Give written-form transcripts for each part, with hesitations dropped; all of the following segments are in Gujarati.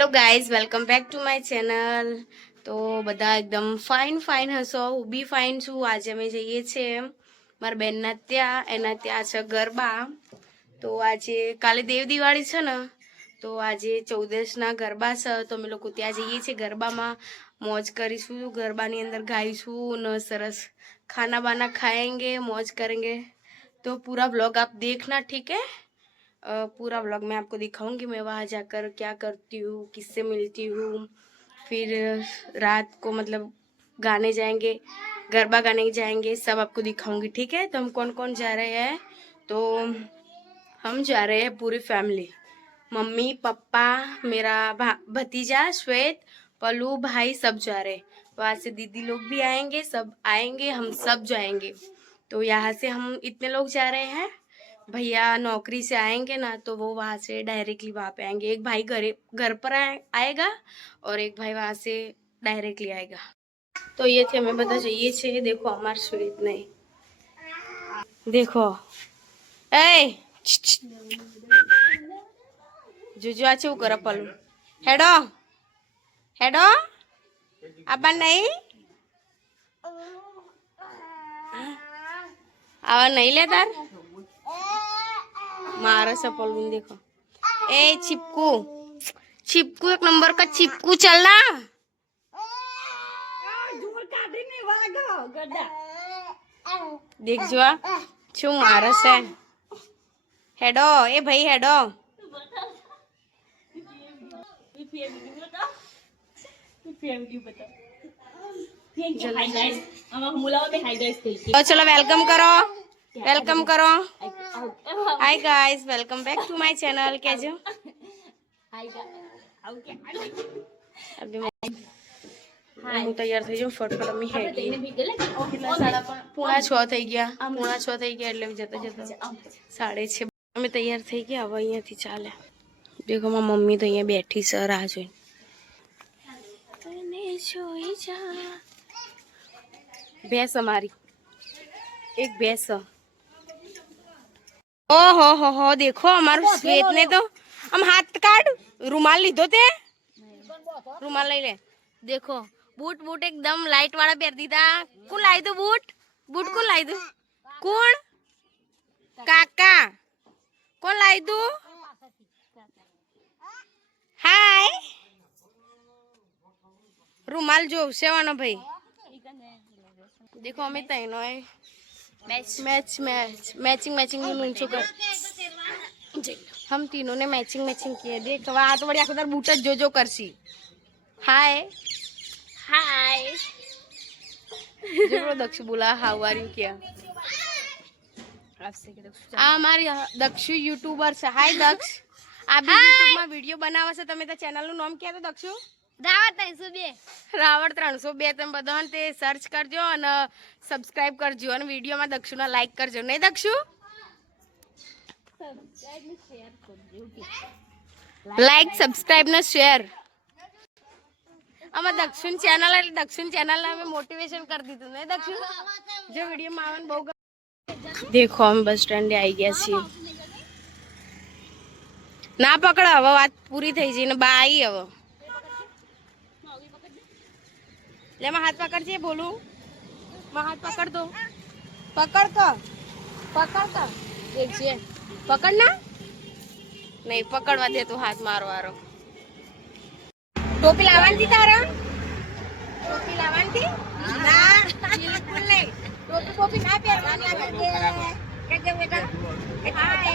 Hello guys, welcome back to my channel. તો બધા એકદમ ફાઇન હશો. હું બી ફાઇન છું. આજે અમે જઈએ છીએ મારા બેનના ત્યાં, એના ત્યાં છે ગરબા. તો આજે કાલે દેવ દિવાળી છે ને, તો આજે 14ના ગરબા છે. તો અમે લોકો ત્યાં જઈએ છીએ. ગરબામાં મોજ કરીશું, ગરબાની અંદર ગાઈશું ને સરસ खाना बाना खाएंगे, मौज करेंगे. तो पूरा व्लॉग आप देखना, ठीक है. पूरा व्लॉग मैं आपको दिखाऊंगी मैं वहाँ जाकर क्या करती हूँ, किससे मिलती हूँ. फिर रात को मतलब गाने जाएंगे, गरबा गाने जाएंगे, सब आपको दिखाऊंगी, ठीक है. तो हम कौन कौन जा रहे हैं, तो हम जा रहे हैं पूरी फैमिली. मम्मी पापा, मेरा भतीजा श्वेत, पलू, भाई, सब जा रहे हैं. वहाँ से दीदी लोग भी आएंगे, सब आएंगे, हम सब जाएंगे. तो यहाँ से हम इतने लोग जा रहे हैं. भैया नौकरी से आएंगे ना, तो वो वहाँ से डायरेक्टली वहाँ पे आएंगे. एक भाई घर पर आएगा और एक भाई वहाँ से डायरेक्टली आएगा. तो ये थे हमें बता चाहिए छे. देखो हमारे श्वेत नहीं, देखो ए जुजु आ चेव कर पलू हेडो हेडो आबा नहीं आवा नहीं ले तार मारा सपलू. देखो ए चिपकू चिपकू, एक नंबर का चिपकू, चलना. देख जो छू मारस है. हेडो ए भाई हेडो. तो चलो वेलकम करो, वेलकम करो. Hi guys, welcome back to my channel. कैसे अभी હું તૈયાર થઈ જાઉં ફટફટ. અમે હેડી પોણા 6 થઈ ગયા, પોણા 6 થઈ ગયા એટલે જતા જતા 6:30. અમે તૈયાર થઈ ગયા. હવે અહીંયાથી ચાલે. દેખો મારી મમ્મી તો અહીંયા બેઠી છે રાહ જોઈને. भैंस हमारी एक भैंस. ओ हो देखो हमारे श्वेत ने तो हम हाथ काट रुमाल लीधो ते रुमाल लई ले. देखो बूट बूट एकदम लाइट वाला पहर दीदा. कौन लाई दो बूट बूट कौन लाई दो कौन काका कौन लाई दो. हाय रुमाल जो सेवानो भाई. देखो हमें तैनो है मैचिंग कर. हम तीनों ने मैचिंग किए. देख वहाँ तो बड़ी आखिर बूट जो करसी. हाय हाय जो दक्षु बोला हाउ आर यू किया. हमारी दक्षु यूट्यूबर से. हाय दक्ष, आप यूट्यूब में वीडियो बनावा से તમે તો ચેનલ નું નામ क्या था दक्षु? રાવણ 302. તમે બધા તે સર્ચ કરજો અને સબસ્ક્રાઇબ કરજો અને વિડીયોમાં દક્ષુના લાઈક કરજો. નહીં દક્ષુ? લાઈક સબસ્ક્રાઇબ ને શેર. આમાં દક્ષુન ચેનલ એટલે દક્ષુન ચેનલ અમે મોટિવેશન કરી દીધું. નહીં દક્ષુ? જો વિડીયોમાં આવવાનું બહુ. દેખો અમે બસ સ્ટેન્ડે આવી ગયા છીએ. ના પકડો, હવે વાત પૂરી થઈ જઈ ને બા આવી. હવે ले मैं हाथ पकड़ चाहिए बोलूं. मैं हाथ पकड़ दो. पकड़ कर देखिए. पकड़ना नहीं, पकड़वा दे तो हाथ मारवारो. टोपी लावानी थी तारा. टोपी लावानी थी ना, बिल्कुल नहीं. टोपी ना पहनवानी. कैसे बेटा हाय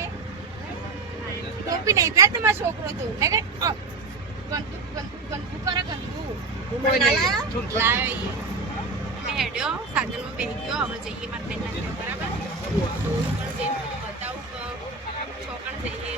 टोपी नहीं पहन तुम्हारा छोकरो तो लेकिन गंदू करा गंदू लायो. मैं हेड्यो साधन में बेही गयो. હવે જઈએ મારા બેનના ઘરે. બરાબર તો ઉપર જઈને બતાવું છોકણ જઈએ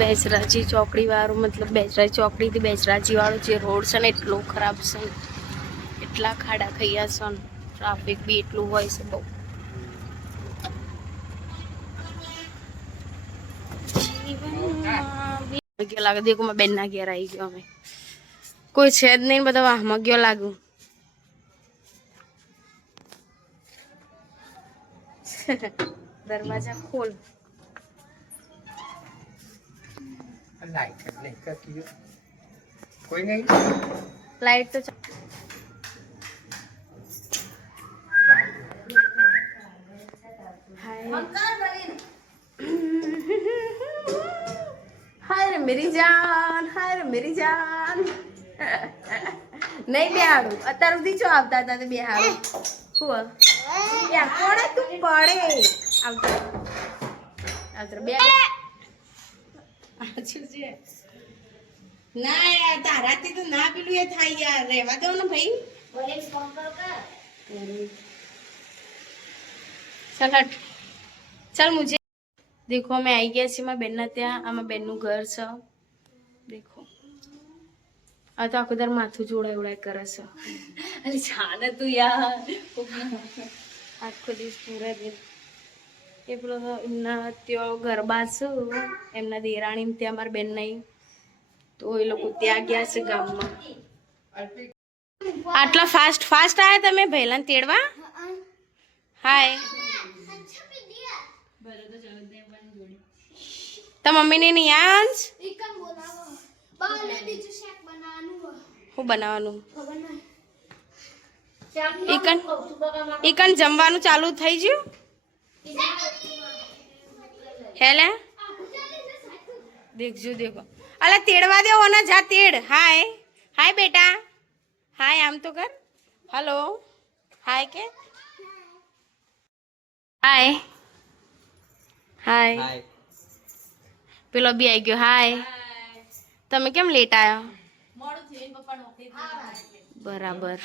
બેચરાજી ચોકડી વાળું, મતલબ બેચરાજી ચોકડી થી બેચરાજી વાળો જે રોડ છે ને એટલો ખરાબ છે. એટલા ખાડા ખૈયા છે ને ટ્રાફિક બી એટલું હોય છે બહુ. લાગે. દેખો મેં બેન ના ઘેર આવી ગયો. અમે કોઈ છે જ નહીં, બધા વાહમાં ગયો લાગુ. દરવાજા ખોલ. કોઈ નહીં. લાઈટ તો હાય રે મેરી જાન, હાય રે મેરી જાન. નહીં બેહાડું અત્યાર સુધી જો આવતા હતા તો બેહાડું. કોણ તું પડે આવતા આવતા બે ના યાર તારાથી તો ના પેલું એ થાય યાર, રહેવા દો ને ભાઈ. चल हट चल मुझे देखो मैं आई गया छी बेन त्या आमा बेन नु घर छ देखो आ तो आखो दर माथું જોડાય ઉડાય કરે છે અરે જાને તું યાર આખો દિવસ પૂરા દિન એ પેલો એમના ત્યો ગરબા છે એમના દેરાણી ત્યાં માર બેન નહીં તો એ લોકો ત્યાં ગયા છે ગામમાં આટલા ફાસ્ટ ફાસ્ટ આયા તમે ભૈલાને તેડવા હાય तो मम्मी ने नहीं आज હું બનાવવાનું ઈકન જમવાનું ચાલુ થઈ ગયું હેલે દેખજો દેખો અલા તેડવા દેવો ને જા તેડ હાય હાય બેટા હાય આમ તો કર હેલો હાય કે હાય હાય પેલો બી આવી ગયો હાય તમે કેમ લેટ આવ્યા બરાબર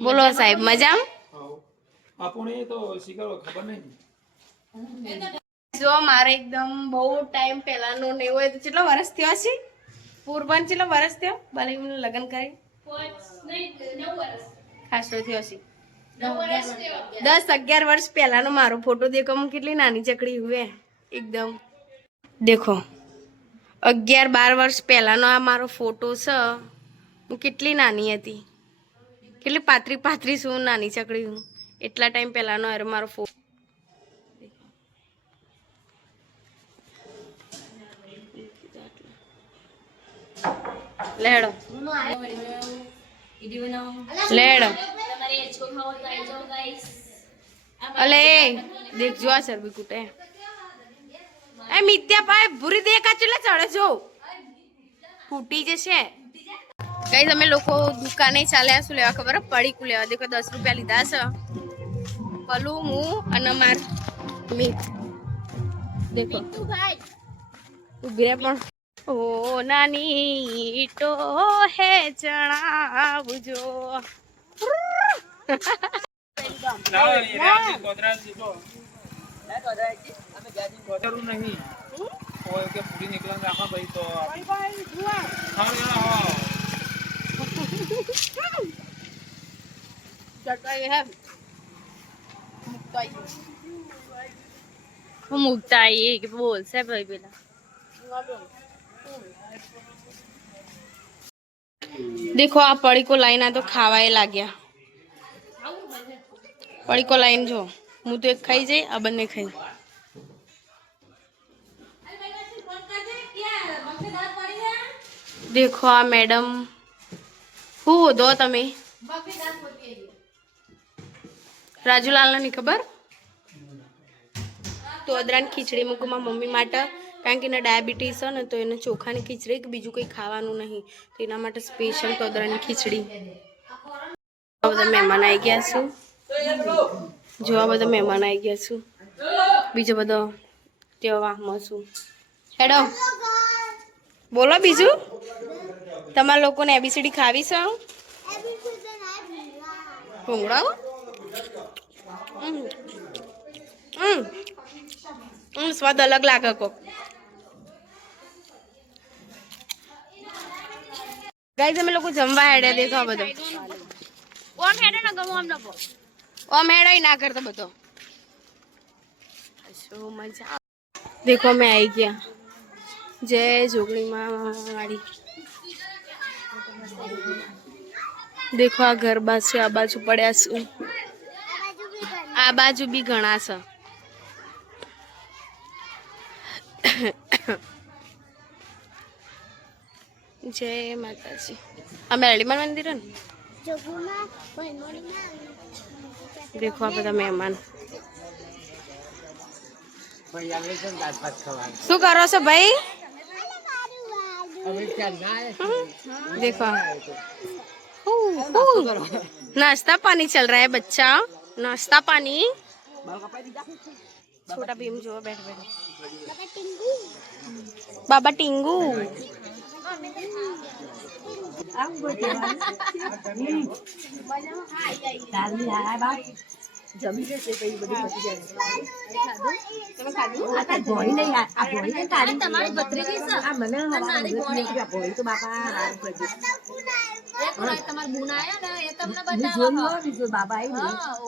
બોલો સાહેબ મજામાં જો મારે એકદમ બહુ ટાઈમ પહેલાનો નહીં હોય તો કેટલા વર્ષ થયા છે પૂર્વન કેટલા વર્ષ થયો ભલે એમને લગ્ન કરી ખાસો થયો છે 10-11 વર્ષ પહેલાનો મારો ફોટો દેખો હું કેટલી નાની ચકડી હુએ એકદમ देखो 11-12 વર્ષ પહેલાનો આ મારો ફોટો છે હું કેટલી નાની હતી કેટલી પાતરી છું નાની ચકડી હું એટલા ટાઈમ પહેલાનો આ મારો ફોટો લેડો લેડો અલે દેખજો આ સરબી કુટે એ મિત્યા ભાઈ ભૂરી દેખા ચલે ચડે જો ફૂટી જશે કઈ તમે લોકો દુકાને ચાલ્યા શું લેવા ખબર પડી કુ લેવા દેખો 10 રૂપિયા લીધા છે પલું હું અને માર મીત દેખો ઉભરે પણ ઓ નાની તો હે જણાવજો नहीं और के पूरी निकलन रखा भाई तो मुक्ता ये बोल से भाई बेला देखो आप पड़ी को लाइन आ तो खावा लाग्या पड़ी को लाइन जो હું તો એક ખાઈ જઈ આ બંને ખાઈ દેખો આ મેડમ હું દો તમે રાજુલાલને નહીં ખબર તો અદરાની ખીચડી મૂકું મારા મમ્મી માટે કારણ કે એને ડાયાબિટીસ છે ને તો એને ચોખાની ખીચડી કે બીજું કંઈ ખાવાનું નહીં તો એના માટે સ્પેશિયલ તો અદરાની ખીચડી બધા મહેમાન આવી ગયા છું જો આ બધા મહેમાન આવી ગયા છું બીજો બધો તહેવારમાં છું હેડો બોલો બીજું તમારા લોકોને એબીસીડી ખાવી છે ભૂંગળાઓ સ્વાદ અલગ લાગે કોક ગાઈસ અમે લોકો જમવા હેડ્યા દેખો આ બધો ઓમ હેડે ન ગમો આમ નકો ઓમ હેડો ના કરતો બધો શું મજા દેખો મેં આવી ગયા જય જોગણી માં વાળી દેખો આ ગરબા છે, આ બાજુ પડ્યા છે, આ બાજુ બી ઘણા છે. જય માતાજી. આ મેરડીમાં મંદિર ને. દેખો આ બધા મહેમાન. શું કરો છો ભાઈ? देखो नाश्ता पानी चल रहा है बच्चा, नाश्ता पानी. छोटा भीम जो बैठ बैठ. बाबा टिंगू. જમી લેશે પછી બધી પતી જાય. તમે ખાધું? આ તો ભોળી નહીં, આ ભોળી ને તારી તમારી ભત્રીજી છે. આ મને નાની ભોળી આ ભોળી તો બાપા રામ કરજો. એક વાર તમાર બુન આયા ને એ તમને બતાવો. બીજો બાબા આવી ને.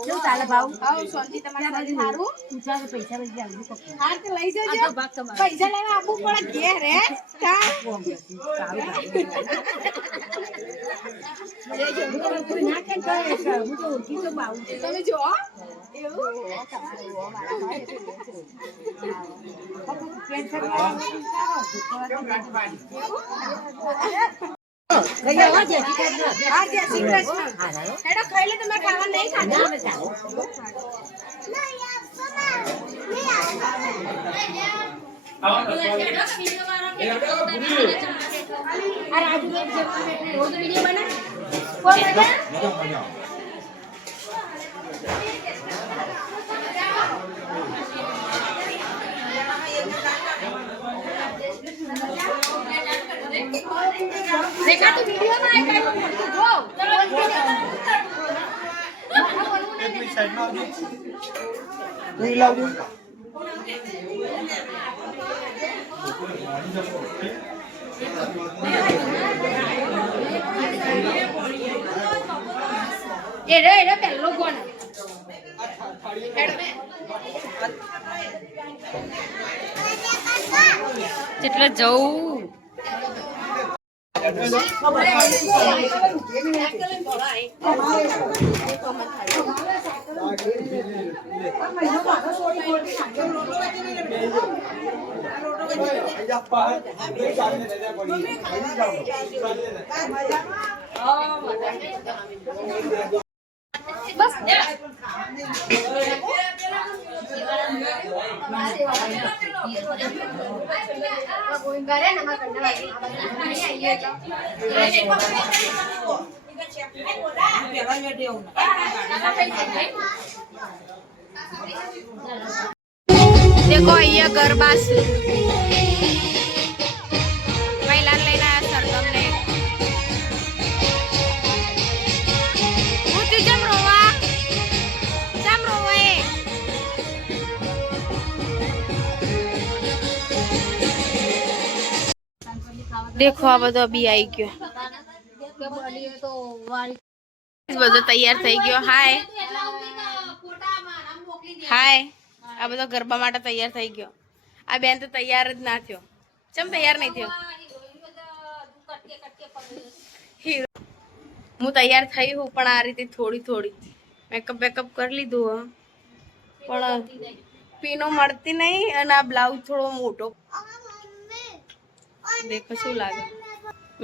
કેવું ચાલે ભાવ? આવ શાંતિ તમારી બાજુ સારું. પૂછા કે પૈસા લઈ આવજો. હા તો લઈ જજો. આ તો ભાગ તમારો. પૈસા લેવા આપવું પડે ઘેર હે. કા? તમે જો देखा तो वीडियो में आएगा वो साइड में आओ नहीं लाओ एड़ा पहलो कोण જેટલે જવું बस देखो ये गरबा महिला लेना है सरगम ने देखो आ બધો બી આવી ગયો બધો તૈયાર થઈ ગયો હાય હાય આ બધો ગરબા માટે તૈયાર થઈ ગયો આ બેન તો તૈયાર જ ના થયો ચમ તૈયાર નહીં થયો હું તૈયાર થઈ હું પણ આ રીતે થોડી થોડી મેકઅપ બેકઅપ કરી લીધું પણ પીનો મળતી નહીં અને આ બ્લાઉઝ થોડો મોટો देखो शू लगे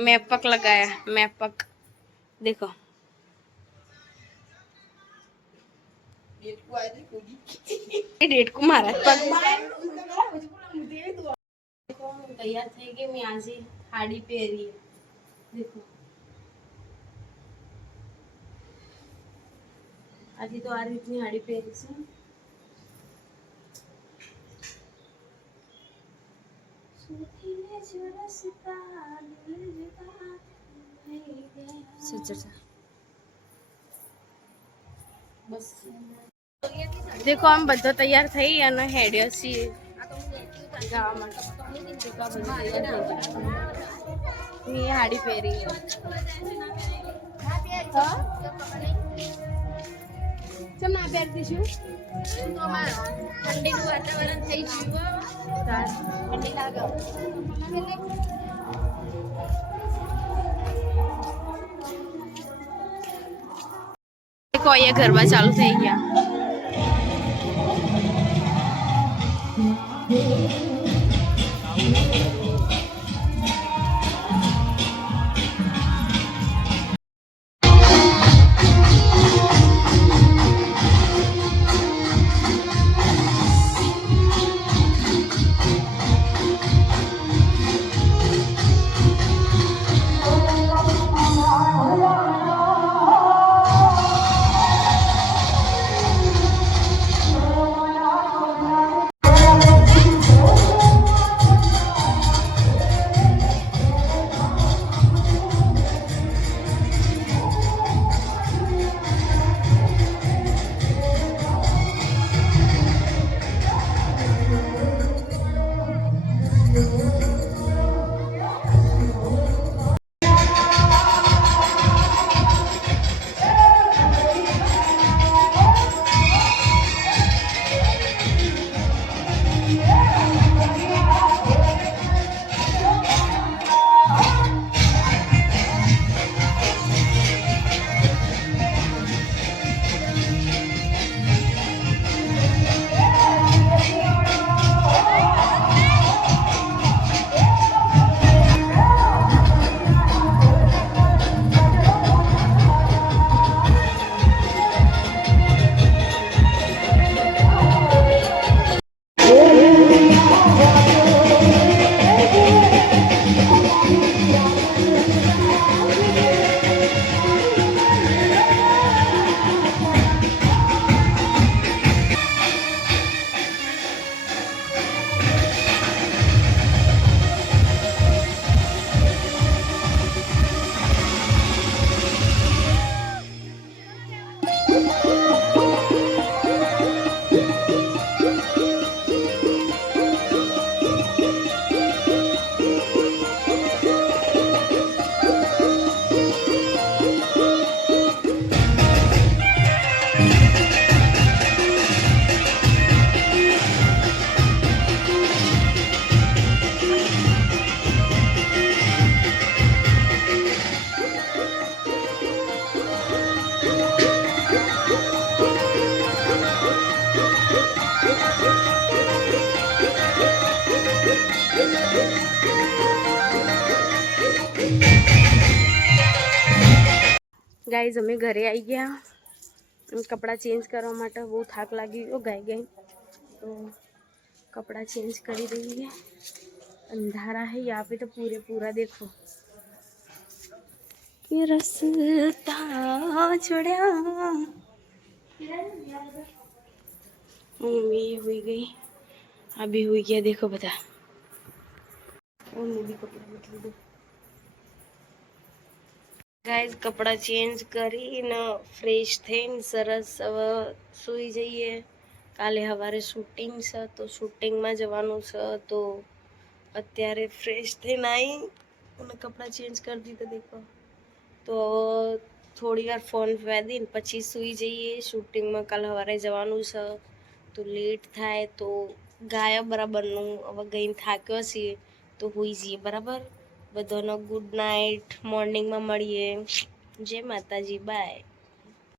मैपक लगाया मैपक देखो डेट को मारा तैयार થઈ ગઈ મેં આજે હાડી પહેરી देखो આજે તો આ રીતની હાડી પહેરી છે देखो हम बधा तैयार थई અને હેડ્યા છીએ જવા માટે મેં હાડી પહેરી ચમ ના પહેરતી છું ઠંડીનું વાતાવરણ થઈ ગયું ઠંડી લાગે દેખો અહીંયા ગરબા ચાલુ થઈ ગયા. ગાઈઝ અમે ઘરે આવી ગયા. કપડાં ચેન્જ કરવા માટે બહુ થાક લાગી ગયો ગાય ગઈ, તો कपड़ा चेंज कर देंगे. अंधारा है यहाँ पे तो पूरे पूरा देखो ये रास्ता छोड़ा. मम्मी हुई गई, अभी हुई क्या देखो बता. और मम्मी कपड़ा बदल दो गाइस. कपड़ा चेंज કરીને ફ્રેશ થઈને સરસ હવે સૂઈ જઈએ. કાલે સવારે શૂટિંગ છે તો શૂટિંગમાં જવાનું છે, તો અત્યારે ફ્રેશ થઈને આવી અને કપડાં ચેન્જ કરી દીધા દેખો. તો થોડી વાર ફોન વાદીને પછી સૂઈ જઈએ. શૂટિંગમાં કાલે સવારે જવાનું છે તો લેટ થાય તો ગાયા બરાબરનું. હવે ગઈને થાક્યો છીએ તો હોઈ જઈએ બરાબર. બધાનો ગુડ નાઇટ. મોર્નિંગમાં મળીએ. જય માતાજી. બાય.